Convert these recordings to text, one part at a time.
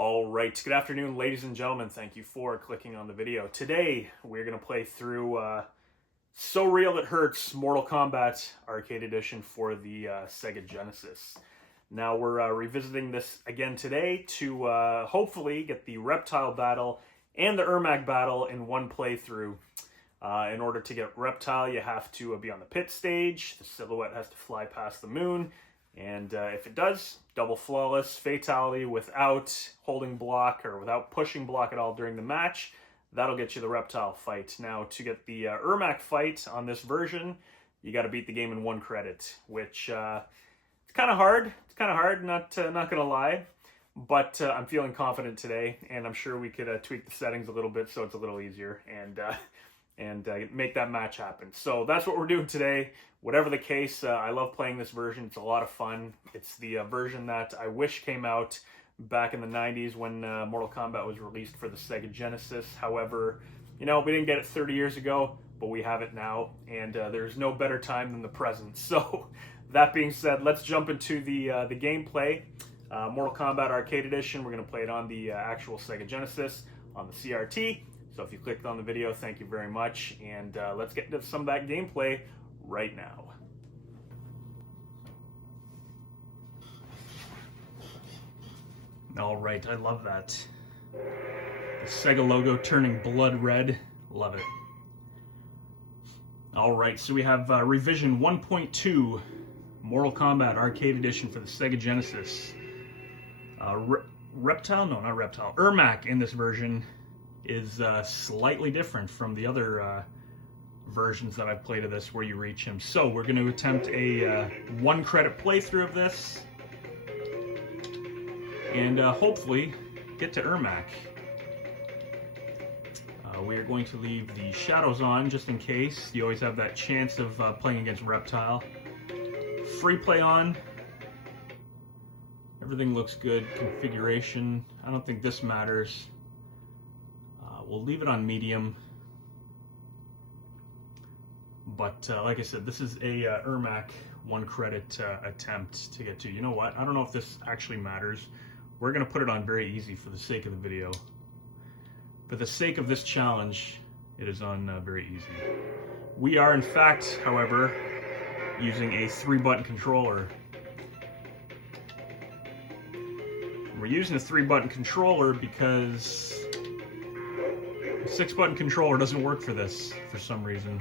All right, good afternoon, ladies and gentlemen. Thank you for clicking on the video. Today, we're going to play through So Real It Hurts Mortal Kombat Arcade Edition for the Sega Genesis. Now, we're revisiting this again today to hopefully get the Reptile battle and the Ermac battle in one playthrough. In order to get Reptile, you have to be on the pit stage. The silhouette has to fly past the moon. And if it does, double flawless, Fatality without holding block or without pushing block at all during the match. That'll get you the Reptile fight. Now, to get the Ermac fight on this version, you got to beat the game in 1 credit, which it's kind of hard. It's kind of hard, not gonna lie. But I'm feeling confident today, and I'm sure we could tweak the settings a little bit so it's a little easier and make that match happen. So that's what we're doing today. Whatever the case, I love playing this version. It's a lot of fun. It's the version that I wish came out back in the 90s when Mortal Kombat was released for the Sega Genesis. However, you know, we didn't get it 30 years ago, but we have it now, and there's no better time than the present. So that being said, let's jump into the gameplay. Mortal Kombat Arcade Edition, we're going to play it on the actual Sega Genesis, on the CRT. So if you clicked on the video, thank you very much, and let's get into some of that gameplay right now. All right, I love that. The Sega logo turning blood red, love it. All right, so we have revision 1.2, Mortal Kombat Arcade Edition for the Sega Genesis. Reptile? No, not Reptile. Ermac in this version is slightly different from the other versions that I've played of this where you reach him. So we're going to attempt a 1 credit playthrough of this and hopefully get to Ermac. We are going to leave the shadows on just in case. You always have that chance of playing against Reptile. Free play on. Everything looks good. Configuration, I don't think this matters. We'll leave it on medium. But like I said, this is a Ermac 1 credit attempt to get to. You know what? I don't know if this actually matters. We're going to put it on very easy for the sake of the video. For the sake of this challenge, it is on very easy. We are, in fact, however, using a 3-button controller. We're using a 3-button controller because a 6-button controller doesn't work for this for some reason,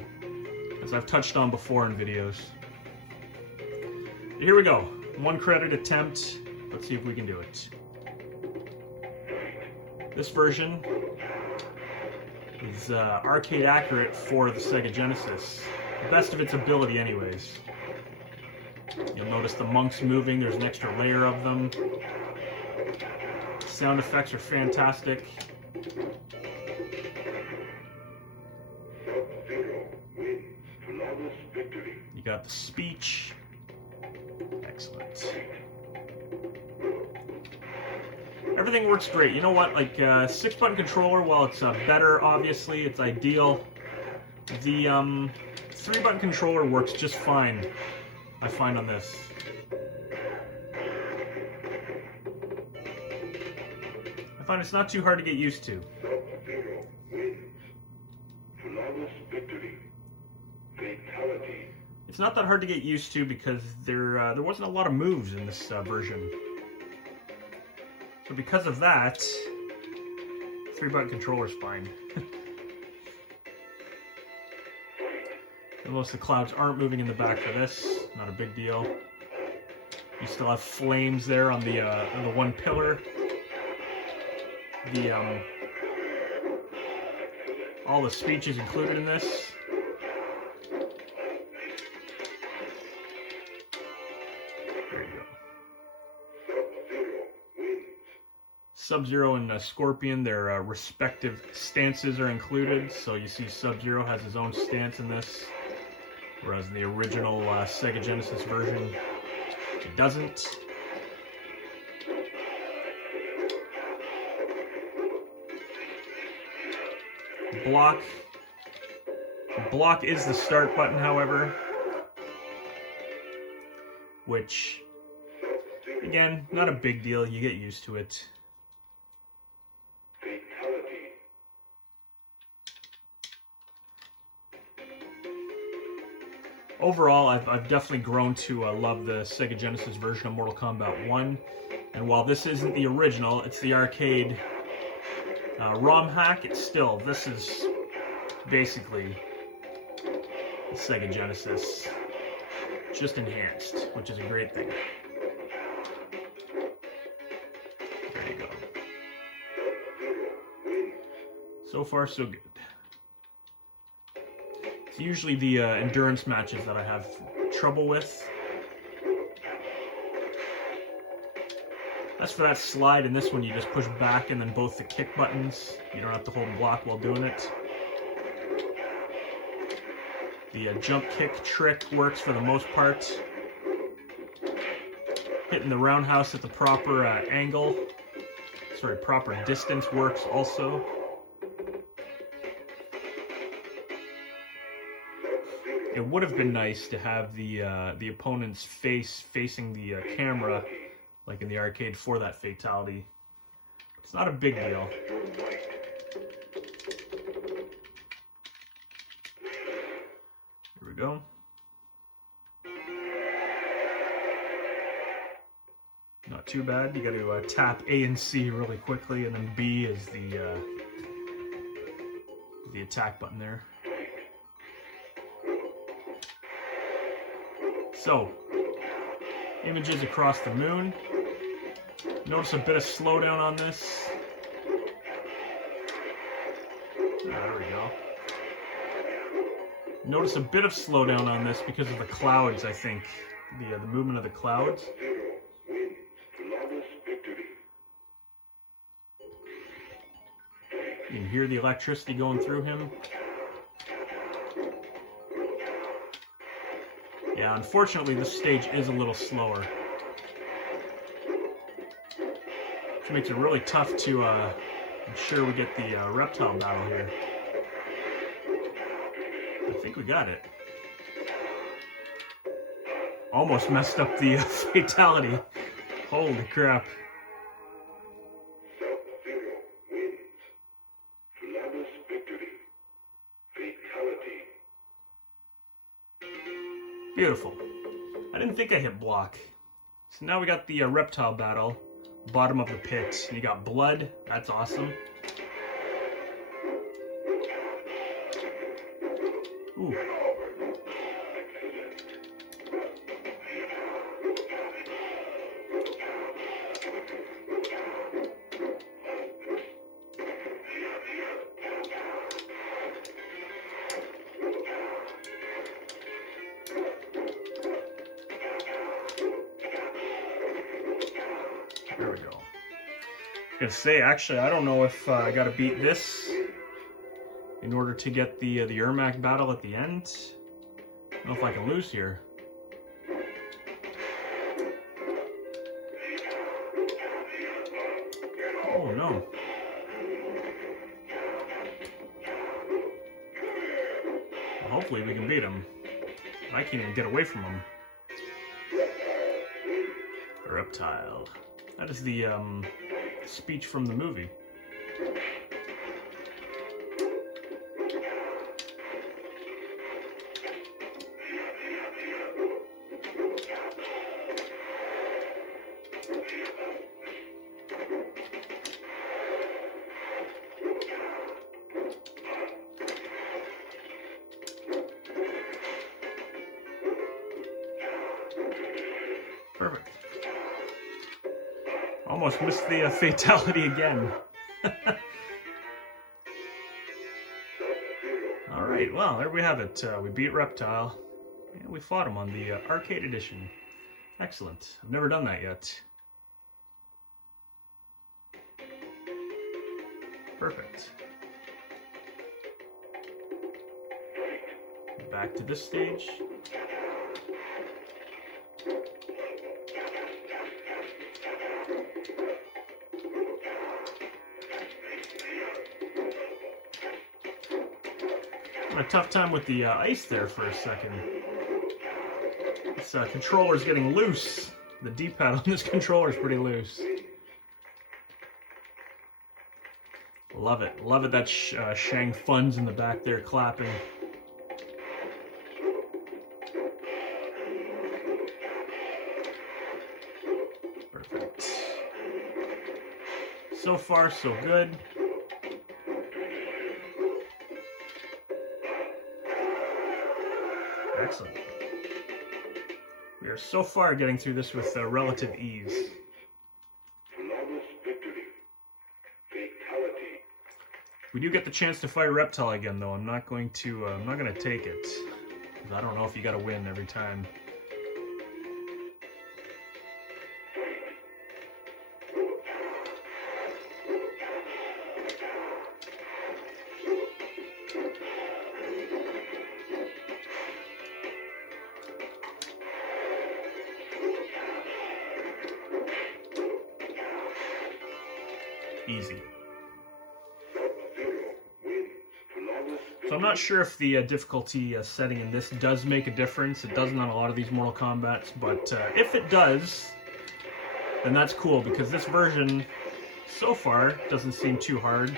as I've touched on before in videos. Here we go. 1 credit attempt. Let's see if we can do it. This version is arcade accurate for the Sega Genesis. The best of its ability anyways. You'll notice the monks moving. There's an extra layer of them. Sound effects are fantastic. You got the speech. Excellent. Everything works great. You know what? Like 6-button controller, while it's better, obviously, it's ideal. The 3-button controller works just fine, I find, on this. I find it's not too hard to get used to. Fatality. It's not that hard to get used to because there wasn't a lot of moves in this version. So because of that, 3-button controller's fine. And most of the clouds aren't moving in the back for this. Not a big deal. You still have flames there on the 1 pillar. All the speech is included in this. There you go. Sub-Zero and Scorpion, their respective stances are included. So you see Sub-Zero has his own stance in this, whereas the original Sega Genesis version, it doesn't. Block is the start button, however, which, again, not a big deal. You get used to it. overall, I've definitely grown to love the Sega Genesis version of Mortal Kombat 1. And while this isn't the original, it's the arcade ROM hack, this is basically the Sega Genesis, just enhanced, which is a great thing. There you go. So far, so good. It's usually the endurance matches that I have trouble with. As for that slide, in this one you just push back and then both the kick buttons. You don't have to hold block while doing it. The jump kick trick works for the most part. Hitting the roundhouse at the proper proper distance works also. It would have been nice to have the opponent's face facing the camera, like in the arcade, for that fatality. It's not a big deal. Here we go. Not too bad. You got to tap A and C really quickly, and then B is the attack button there. So, images across the moon. Notice a bit of slowdown on this. There we go. Notice a bit of slowdown on this because of the clouds, I think. The movement of the clouds. You can hear the electricity going through him. Yeah, unfortunately this stage is a little slower. Which makes it really tough to ensure we get the Reptile battle here. I think we got it. Almost messed up the fatality. Holy crap. Beautiful. I didn't think I hit block. So now we got the Reptile battle. Bottom of the pit. And you got blood. That's awesome. Ooh. There we go. I was gonna say, actually, I don't know if I gotta beat this in order to get the Ermac battle at the end. I don't know if I can lose here. Oh no. Well, hopefully we can beat him. I can't even get away from him. Reptile. That is the speech from the movie. Perfect. Almost missed the fatality again. Alright, well, there we have it. We beat Reptile. And we fought him on the Arcade Edition. Excellent. I've never done that yet. Perfect. Back to this stage. A tough time with the ice there for a second. This controller's getting loose. The D-pad on this controller is pretty loose. Love it. Love it that Shang Fun's in the back there clapping. So far, so good. Excellent. We are so far getting through this with relative ease. Flawless victory. Fatality. We do get the chance to fight Reptile again, though. I'm not going to take it. 'Cause I don't know if you got to win every time. Easy. So I'm not sure if the difficulty setting in this does make a difference. It doesn't on a lot of these Mortal Kombats, but if it does, then that's cool, because this version, so far, doesn't seem too hard.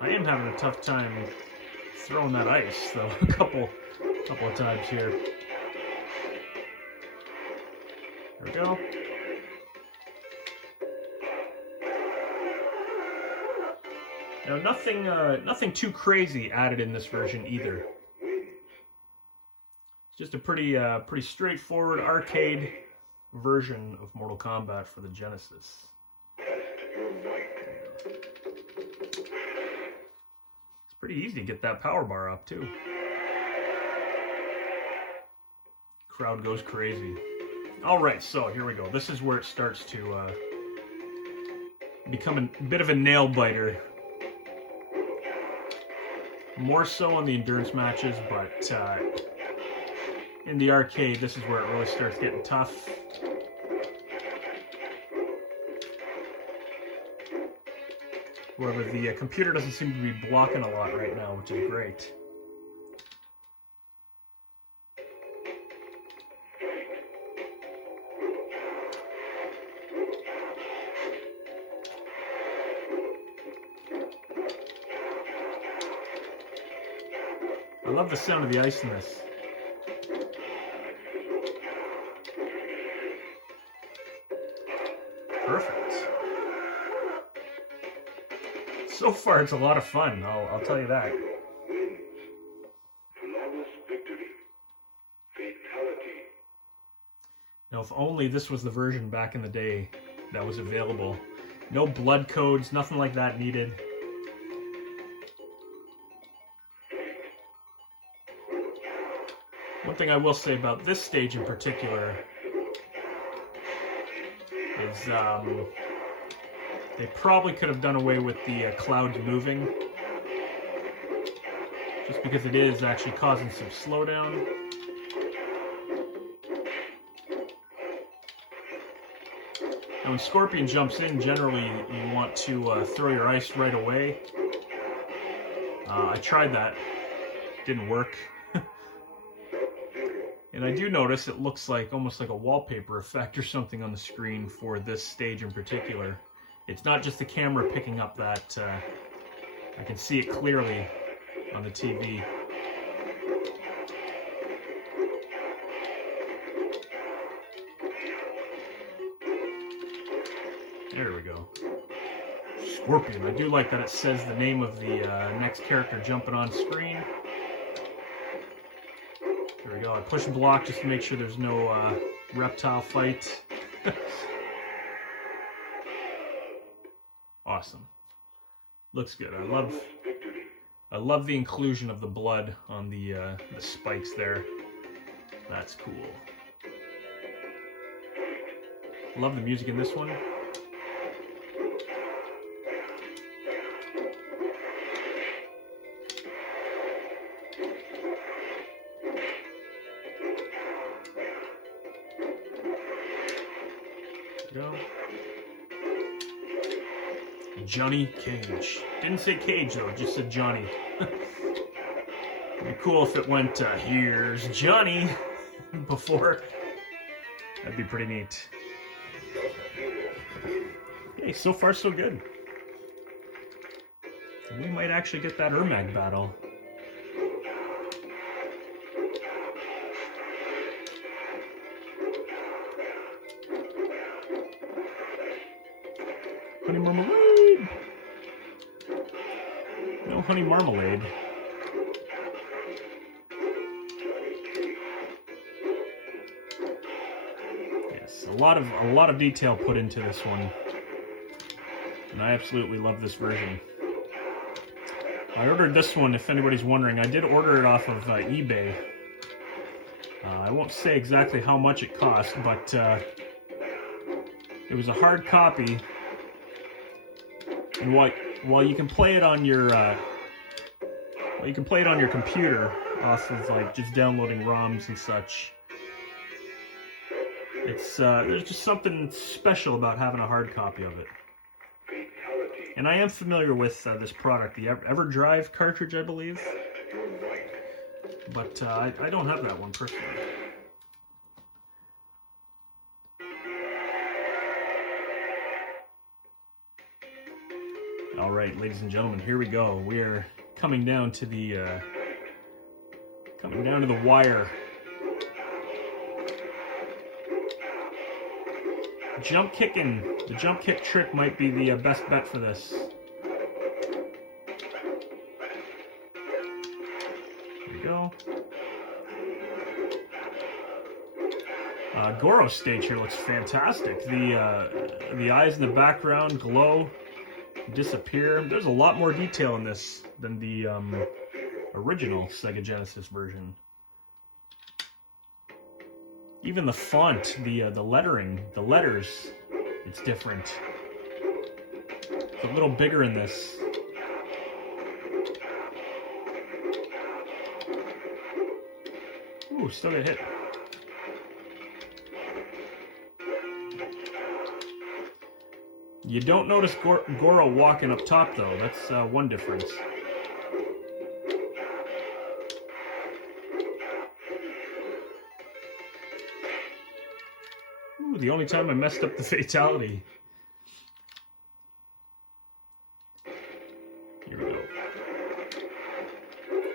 I am having a tough time throwing that ice, though, a couple of times here. There we go. Now, nothing too crazy added in this version either. It's just a pretty straightforward arcade version of Mortal Kombat for the Genesis. It's pretty easy to get that power bar up too. Crowd goes crazy. All right, so here we go. This is where it starts to become a bit of a nail biter. More so on the endurance matches, but in the arcade, this is where it really starts getting tough. However, the computer doesn't seem to be blocking a lot right now, which is great. I love the sound of the ice in this. Perfect. So far, it's a lot of fun. I'll tell you that. Flawless victory. Fatality. Now, if only this was the version back in the day that was available. No blood codes, nothing like that needed. One thing I will say about this stage in particular is they probably could have done away with the clouds moving, just because it is actually causing some slowdown. And when Scorpion jumps in, generally you want to throw your ice right away. I tried that, didn't work. And I do notice it looks like almost like a wallpaper effect or something on the screen for this stage in particular. It's not just the camera picking up that, I can see it clearly on the TV. There we go. Scorpion. I do like that it says the name of the next character jumping on screen. There we go. I push block just to make sure there's no reptile fight. Awesome. Looks good. I love the inclusion of the blood on the spikes there. That's cool. Love the music in this one. Go. Johnny Cage. Didn't say Cage though, it just said Johnny. It'd be cool if it went, here's Johnny, before. That'd be pretty neat. Okay, so far so good. We might actually get that Ermac battle. Honey marmalade! No honey marmalade. Yes, a lot of detail put into this one. And I absolutely love this version. I ordered this one, if anybody's wondering. I did order it off of eBay. I won't say exactly how much it cost, but it was a hard copy. And while you can play it on your computer off of like just downloading ROMs and such, it's there's just something special about having a hard copy of it. And I am familiar with this product, the EverDrive cartridge, I believe. But I don't have that one personally. All right, ladies and gentlemen, here we go. We are coming down to the wire. Jump kicking. The jump kick trick might be the best bet for this. Here we go. Goro's stage here looks fantastic. The eyes in the background glow, disappear. There's a lot more detail in this than the original Sega Genesis version. Even the font, the lettering, the letters, it's different. It's a little bigger in this. Ooh, still got hit. You don't notice Goro walking up top though. That's one difference. Ooh, the only time I messed up the Fatality. Here we go.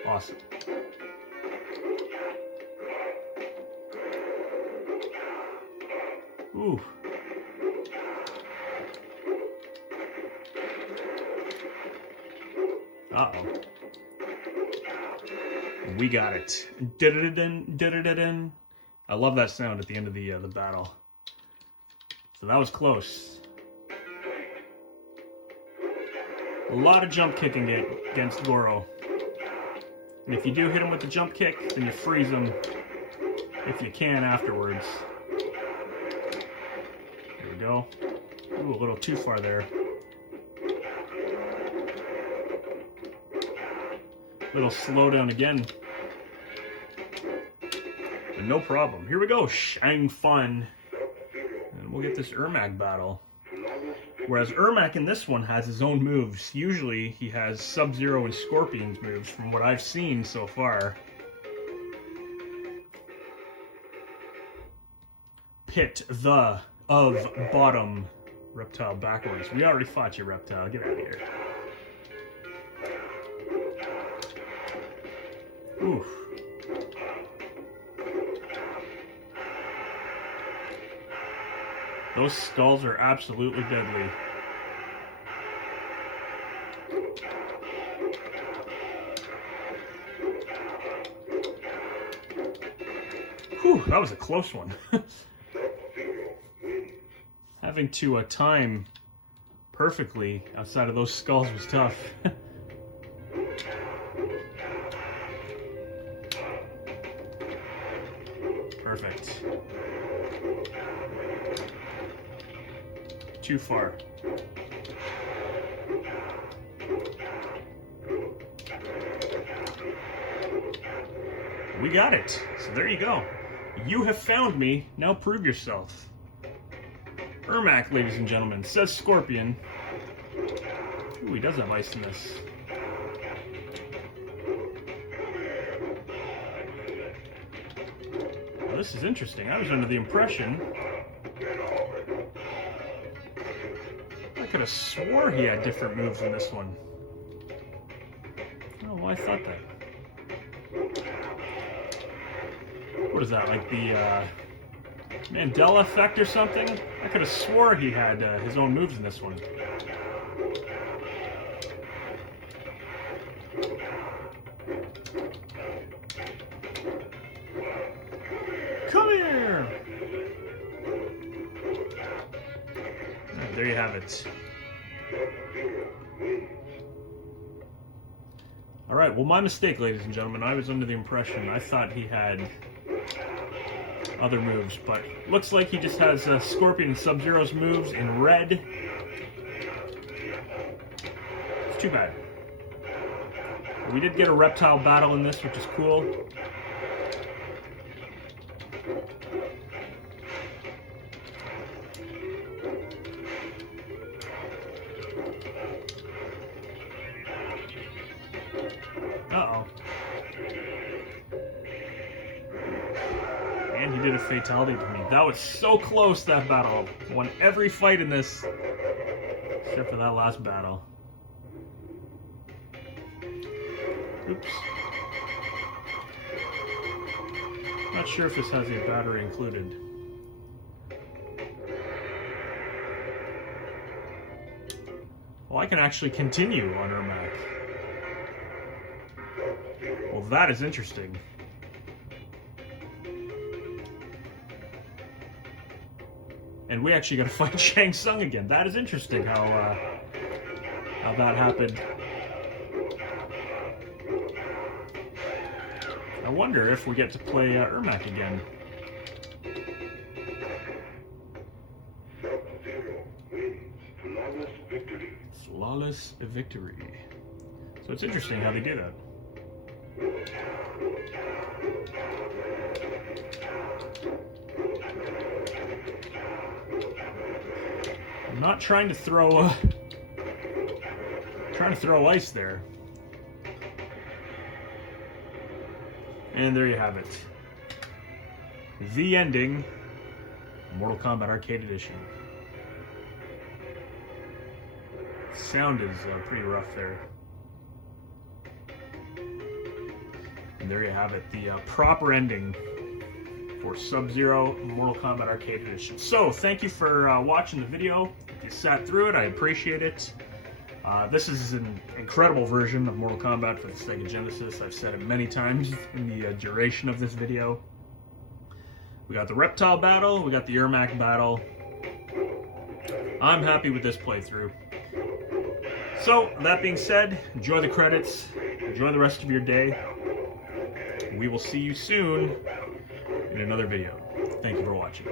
Awesome. Ooh. Uh-oh. We got it. Did-a-da-din, did-a-da-din. I love that sound at the end of the battle. So that was close. A lot of jump kicking against Goro. And if you do hit him with the jump kick, then you freeze him if you can afterwards. There we go. Ooh, a little too far there. Little slowdown again. But no problem. Here we go. Shang Fun. And we'll get this Ermac battle. Whereas Ermac in this one has his own moves. Usually he has Sub-Zero and Scorpion's moves from what I've seen so far. Pit the of bottom. Reptile backwards. We already fought you, Reptile. Get out of here. Oof. Those skulls are absolutely deadly. Whew, that was a close one. Having to time perfectly outside of those skulls was tough. Perfect. Too far. We got it. So there you go. You have found me. Now prove yourself. Ermac, ladies and gentlemen, says Scorpion. Ooh, he does have ice in this. Well, this is interesting. I was under the impression... I could have swore he had different moves in this one. Oh, well, I thought that. What is that, like the Mandela effect or something? I could have swore he had his own moves in this one. Come here! There you have it. Alright, well, my mistake, ladies and gentlemen. I was under the impression, I thought he had other moves, but looks like he just has Scorpion and Sub-Zero's moves in red. It's too bad. We did get a Reptile battle in this, which is cool. Uh-oh. And he did a Fatality to me. That was so close, that battle. Won every fight in this, except for that last battle. Oops. Not sure if this has a battery included. Well, I can actually continue on Ermac. Well, that is interesting. And we actually got to fight Shang Tsung again. That is interesting how that happened. I wonder if we get to play Ermac again. Flawless victory. So it's interesting how they do that. I'm not trying to throw ice there. And there you have it. The ending, Mortal Kombat Arcade Edition. Sound is pretty rough there. And there you have it, the proper ending for Sub-Zero Mortal Kombat Arcade Edition. So, thank you for watching the video. If you sat through it, I appreciate it. This is an incredible version of Mortal Kombat for the Sega Genesis. I've said it many times in the duration of this video. We got the Reptile battle, we got the Ermac battle. I'm happy with this playthrough. So, that being said, enjoy the credits, enjoy the rest of your day. We will see you soon in another video. Thank you for watching.